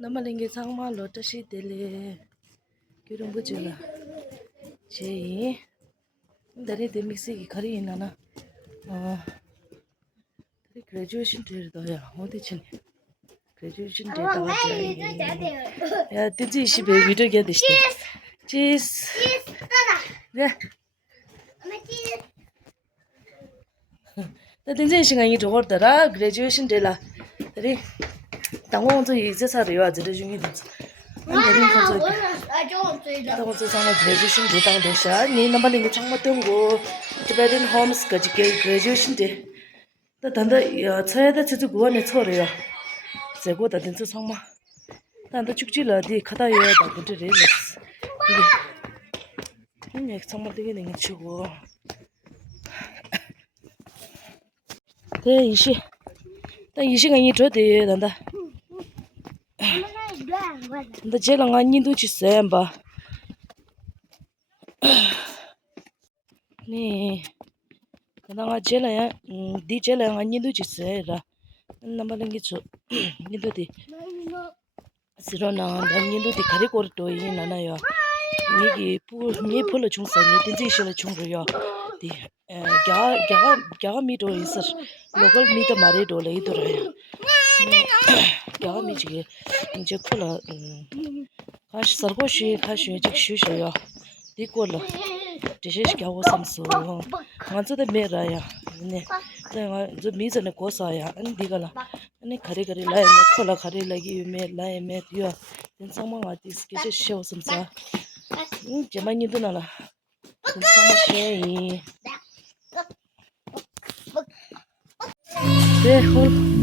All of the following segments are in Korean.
Namalinge sangma lota shi dele kyurumbu jula che dare de mixi ki khari inana graduation day da ya hodi chin graduation day da ya tiji shi be video ge dishte cheese ya da tiji shi ngai to gorda ra graduation day la dare 당원 저 이제 살아요 아직도 중이지 안되는 거죠 당원 저 정말 graduation 때 당대샤 니 넘버는 게 정말 뜬고 Tibetan homes 까지 graduation 때또 단다 차야다 저도 구원에 처래요 제고다 된저 정말 단다 죽지라디 가다요 다들이 이게 정말 되게 내가 치고 네 이시 나 이시가 이 저대 단다 근데 제가 아니도 지셈바 네 그나마 제가 디젤랑 아니도 지세라 남발은 게저 니도디 시로나 아니도디 가리고르도 이나나요 니기 풀로 중상이 딘지실로 중로요 디 갸가 미도 있어 로컬 미도 마레도 레이도라요 갸가 미지게 이제 콜라 가시 설고시 가시 직슈셔요 디콜로 디시시 갸고 삼소 맞아도 메라야 네 내가 저 미전에 고사야 안디가라 아니 가리가리 라에 콜라 가리 라기 메 라에 메 요 인상만 와디 스케치 쇼 삼사 제만이도 나라 인상만 쉐이 네 홀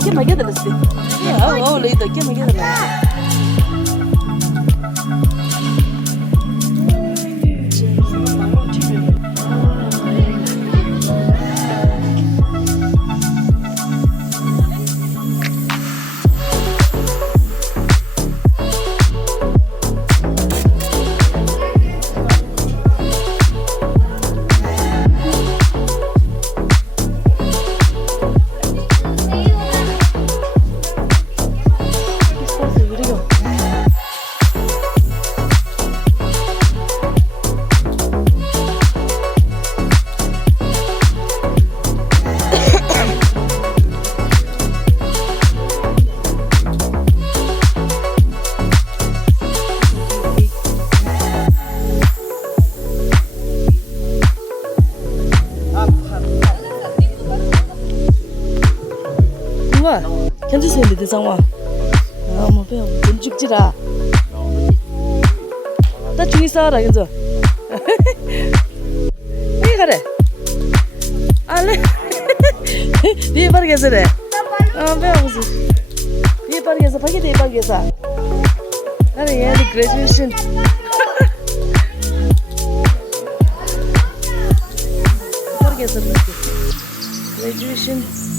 ¿Quién me queda este? Oh, leído, ¿quién me queda? 현지세인데 대상와 뭐 배워 돈 죽지라 나 중이 싸라 현저 이 가래 알레 네 빠르게서래 배워보지 네 빠르게서 파게 네 빠르게서 나는 얘네 graduation 빠르게서 graduation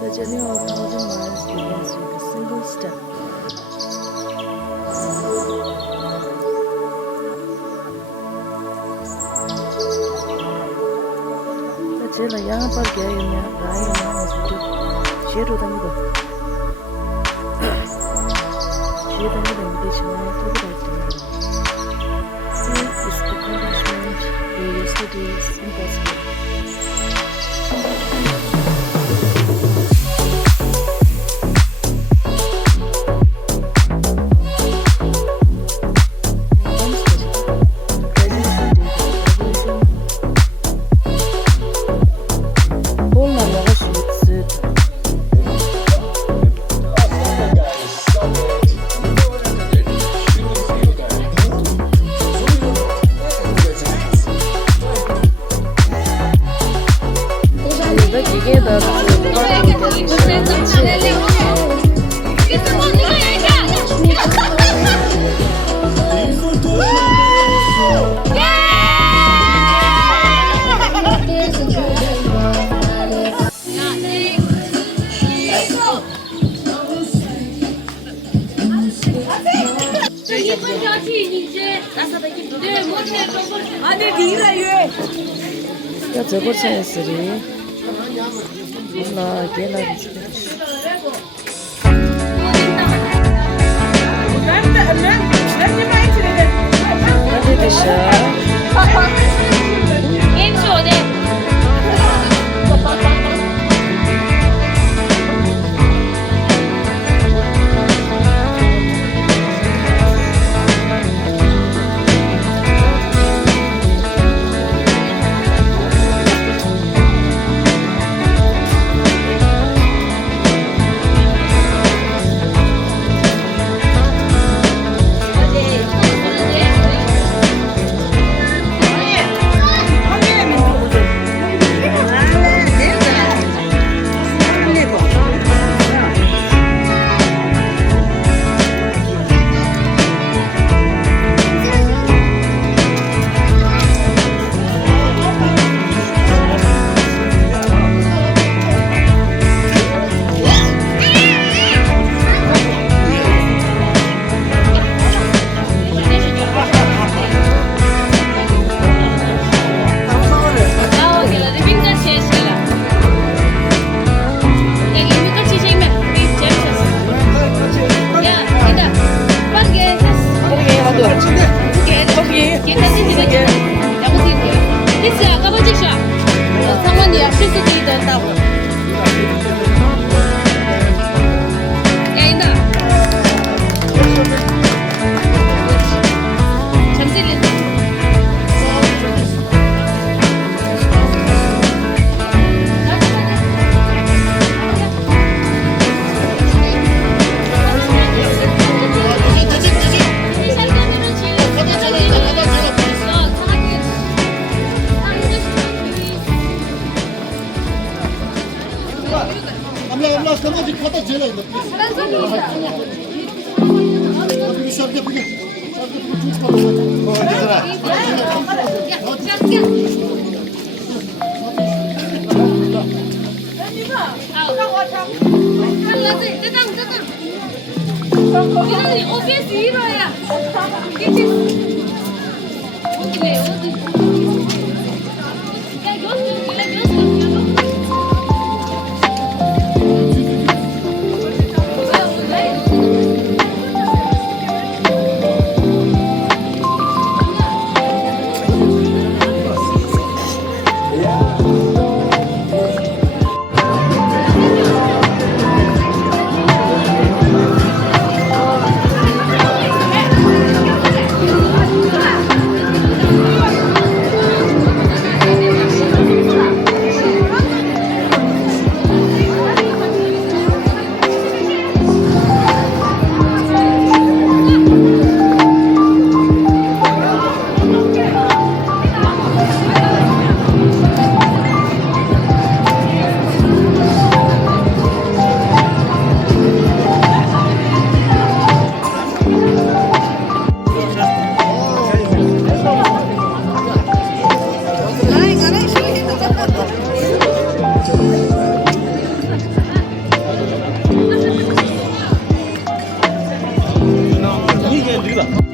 The journey of 1,000 miles begins with a single step. The journey यहाँ पर गए हैं राय में हॉस्पिटल शेर होता नहीं तो शेर होने का इंग्लिश में तो बताते हैं is accomplishment where yesterday is impossible. 아니 네가 왜? 야 저거 차였으리. 몰라 걔나 어디 드셔? 게임 쇼네.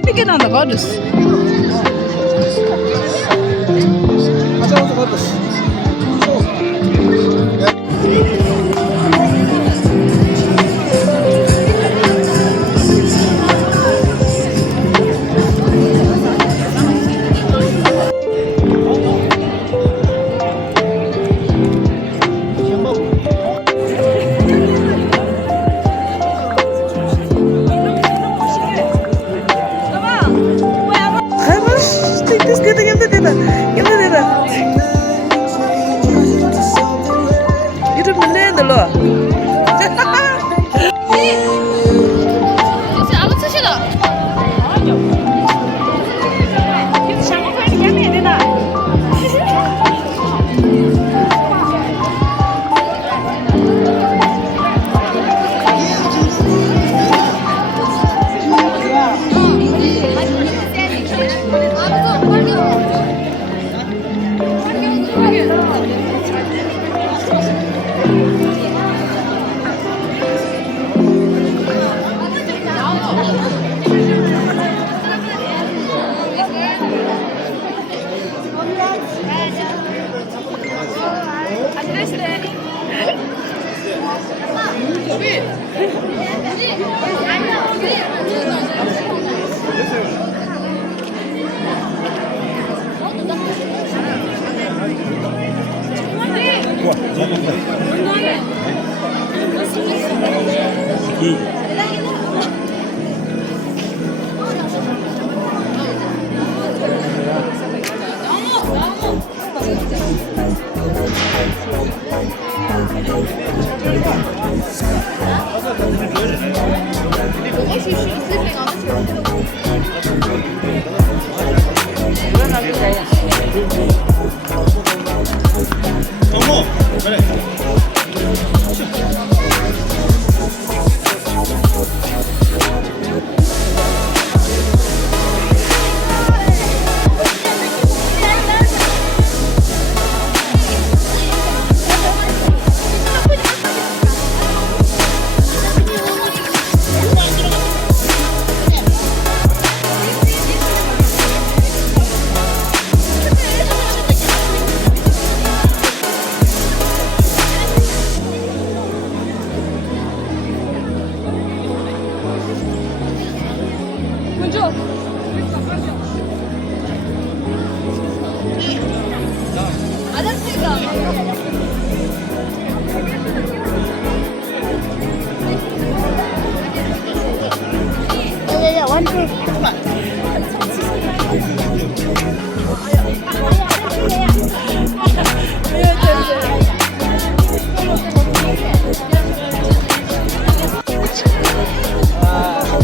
Vilken anda var det?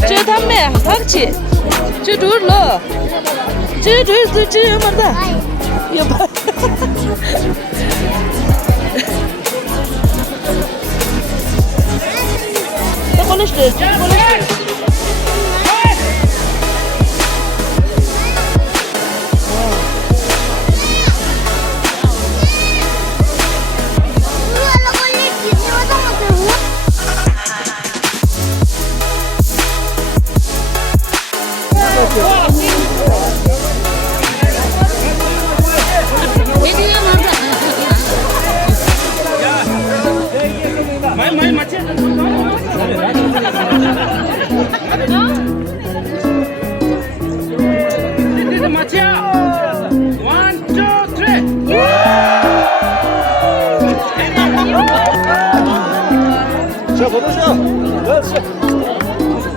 这他们他去，这住了，这么的，也不。这过来是，过来是。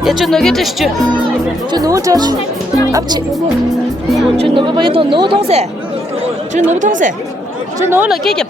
也就那个这是就弄这去，啊不去，就弄把一桶弄桶噻，就弄桶噻，就弄了给。